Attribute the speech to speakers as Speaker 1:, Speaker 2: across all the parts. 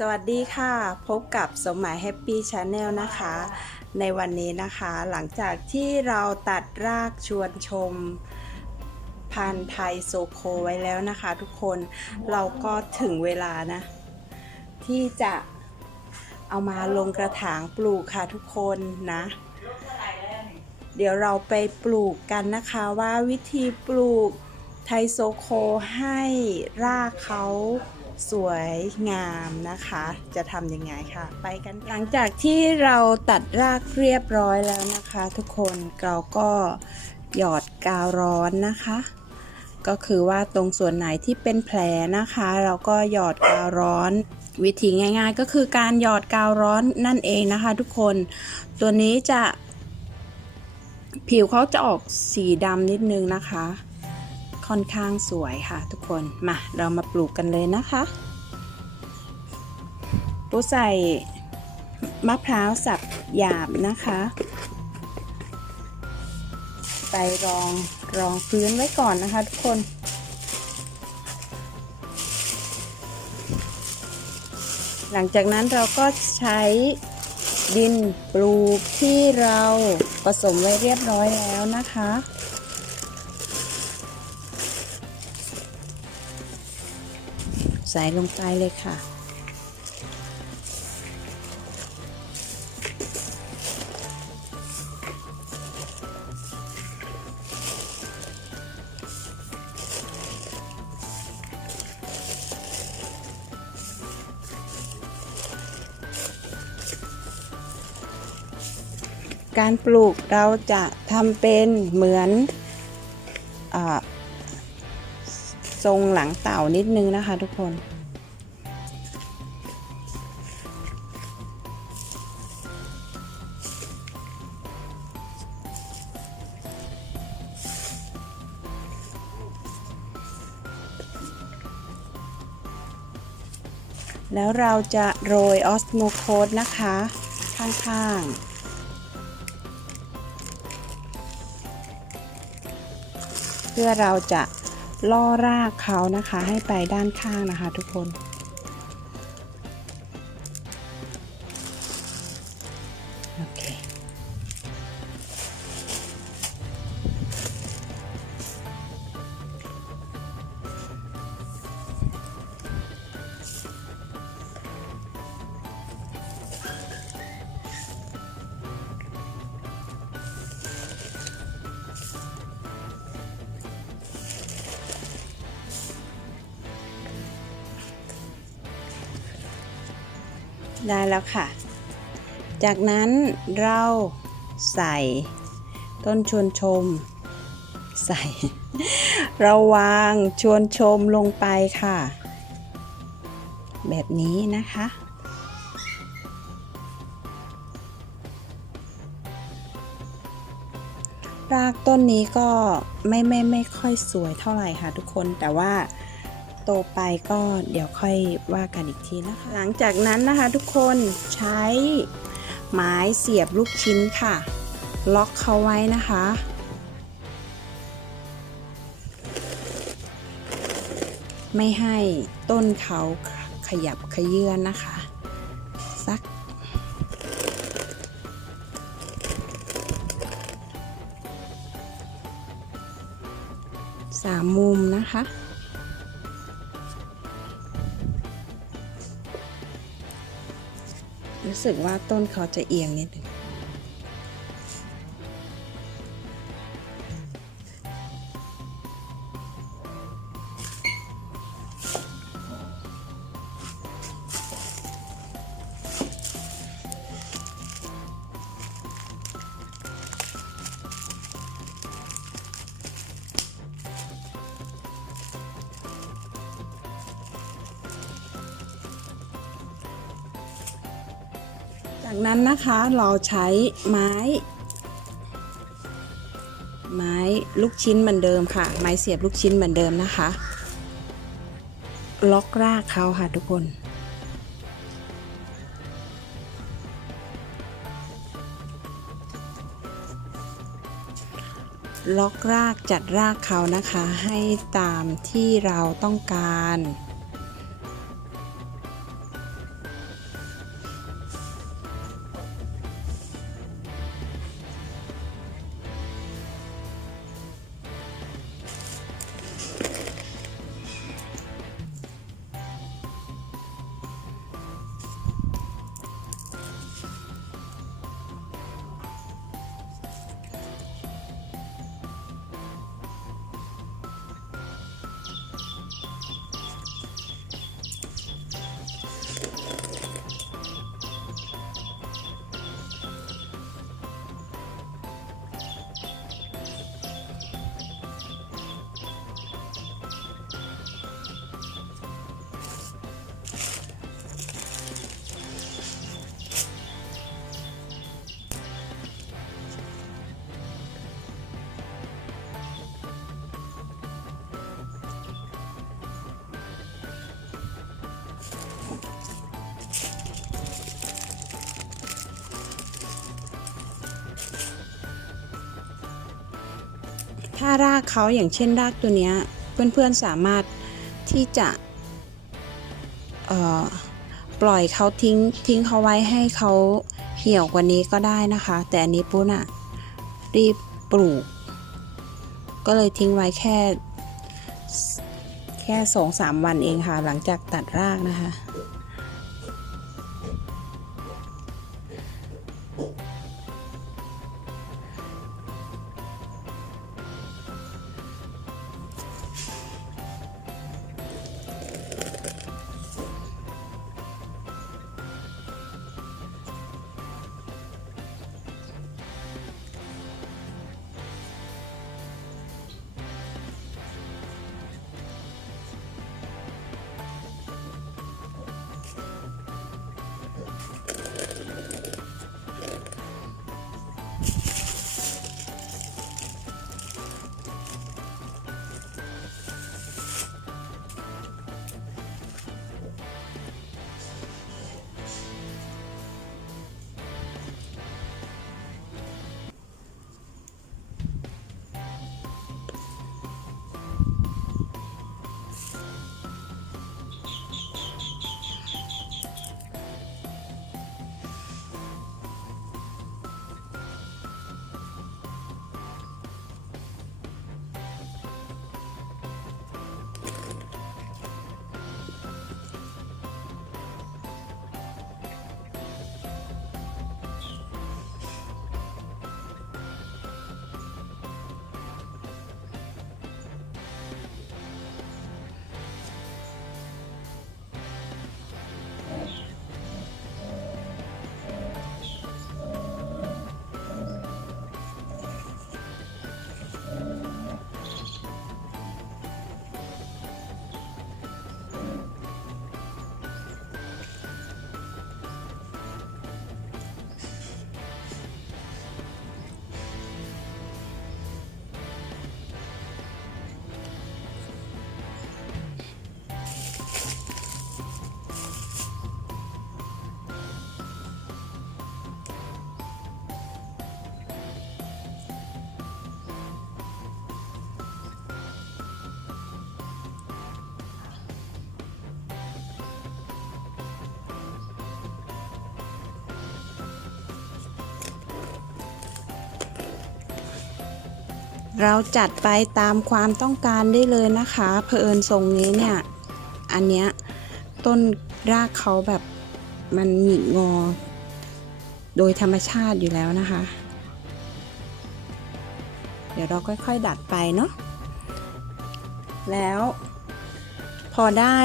Speaker 1: สวัสดีค่ะ พบกับสมหมายแฮปปี้ชาแนลนะคะ ในวันนี้นะคะหลังจากที่เราตัดรากชวนชม พันธุ์ไทยโซโคไว้แล้วนะคะ ทุกคนเราก็ถึงเวลานะ ที่จะเอามาลงกระถางปลูกค่ะทุกคนนะ เดี๋ยวเราไปปลูกกันนะคะว่าวิธีปลูกไทโซโคให้รากเขา สวยงามนะคะ จะทำยังไงค่ะ ไปกันหลังจากที่เราตัดรากเรียบร้อยแล้วนะคะ ทุกคนเราก็หยอดกาวร้อนนะคะ ก็คือว่าตรงส่วนไหนที่เป็นแผลนะคะ เราก็หยอดกาวร้อนวิธีง่าย ๆ ก็คือการหยอดกาวร้อนนั่นเองนะคะ ทุกคนตัวนี้จะผิวเขาจะออกสีดำนิดนึงนะคะ ค่อนข้างสวยค่ะทุกคน มาเรามาปลูกกันเลยนะคะปูใส่มะพร้าวสับหยาบนะคะ ไปรองรองพื้นไว้ก่อนนะคะทุกคนหลังจากนั้นเราก็ใช้ดินปลูกที่เราผสมไว้เรียบร้อยแล้วนะคะ ใส่ลงไปเลยค่ะ การปลูกเราจะทำเป็นเหมือนอ ทรงหลังเต่านิดนึงนะคะทุกคนแล้วเราจะโรยออสโมโคดนะคะ ข้างๆเพื่อเราจะ ล่อรากเขานะคะ ให้ไปด้านข้างนะคะ ทุกคน ได้แล้วค่ะ จากนั้นเราใส่ต้นชวนชม ใส่ เราวางชวนชมลงไปค่ะ แบบนี้นะคะ รากต้นนี้ก็ไม่ไม่ไม่ค่อยสวยเท่าไหร่ค่ะทุกคนแต่ว่า โตไปก็เดี๋ยวค่อยว่ากันอีกทีนะคะ หลังจากนั้นนะคะทุกคนใช้ไม้เสียบลูกชิ้นค่ะ ล็อกเขาไว้นะคะ ไม่ให้ต้นเขาขยับขยื่นนะคะ สักสามมุมนะคะ รู้สึกว่าต้นเขาจะเอียงนิดนึง จากนั้นนะคะเราใช้ไม้ ไม้ลูกชิ้นเหมือนเดิมค่ะ ไม้เสียบลูกชิ้นเหมือนเดิมนะคะ ล็อกรากเขาค่ะทุกคนล็อกรากจัดรากเขานะคะให้ตามที่เราต้องการ ถ้ารากเขาอย่างเช่นรากตัวนี้เพื่อนๆสามารถที่จะปล่อยเขาทิ้งทิ้งเขาไว้ให้เขาเหี่ยวกว่านี้ก็ได้นะคะ แต่อันนี้ปุ้นอะรีบปลูก ก็เลยทิ้งไว้แค่ แค่สองสามวันเองค่ะ หลังจากตัดรากนะคะ เราจัดไปตามความต้องการได้เลยนะคะเผอิญทรงนี้เนี่ย อันเนี้ยต้นรากเขาแบบมันหงิกงอ โดยธรรมชาติอยู่แล้วนะคะ เดี๋ยวเราค่อยๆดัดไปเนาะแล้ว พอได้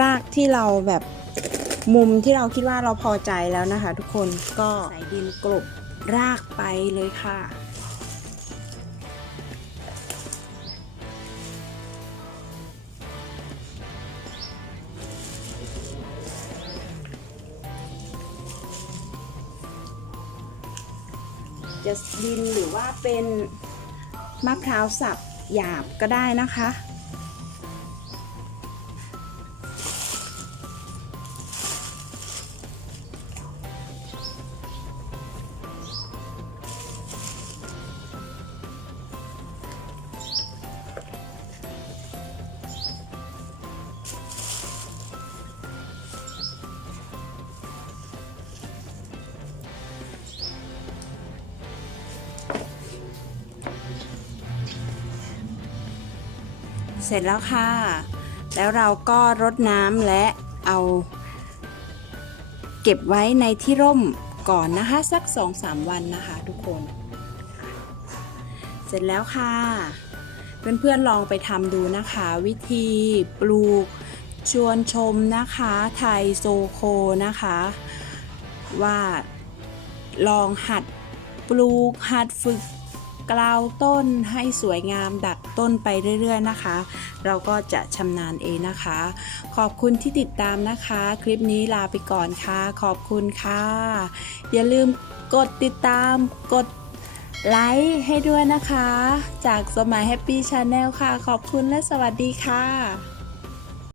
Speaker 1: รากที่เราแบบมุมที่เราคิดว่าเราพอใจแล้วนะคะ ทุกคนก็ใส่ดินกลบรากไปเลยค่ะ จะดินหรือว่าเป็นมะพร้าวสับหยาบก็ได้นะคะ เสร็จแล้วค่ะ แล้วเราก็รดน้ำและเอาเก็บไว้ในที่ร่มก่อนนะคะ สัก 2-3 วันนะคะทุกคน เสร็จแล้วค่ะ เพื่อนๆลองไปทำดูนะคะ วิธีปลูกชวนชมนะคะ ไทยโซโคนะคะ ว่าลองหัดปลูกหัดฝึก กลาวต้นให้สวยงามดัดต้นไปเรื่อยๆนะคะ เราก็จะชำนาญเองนะคะ ขอบคุณที่ติดตามนะคะ คลิปนี้ลาไปก่อนค่ะ ขอบคุณค่ะ อย่าลืมกดติดตามกดไลค์ให้ด้วยนะคะ จากสมัยแฮปปี้ชาแนลค่ะ ขอบคุณและสวัสดีค่ะ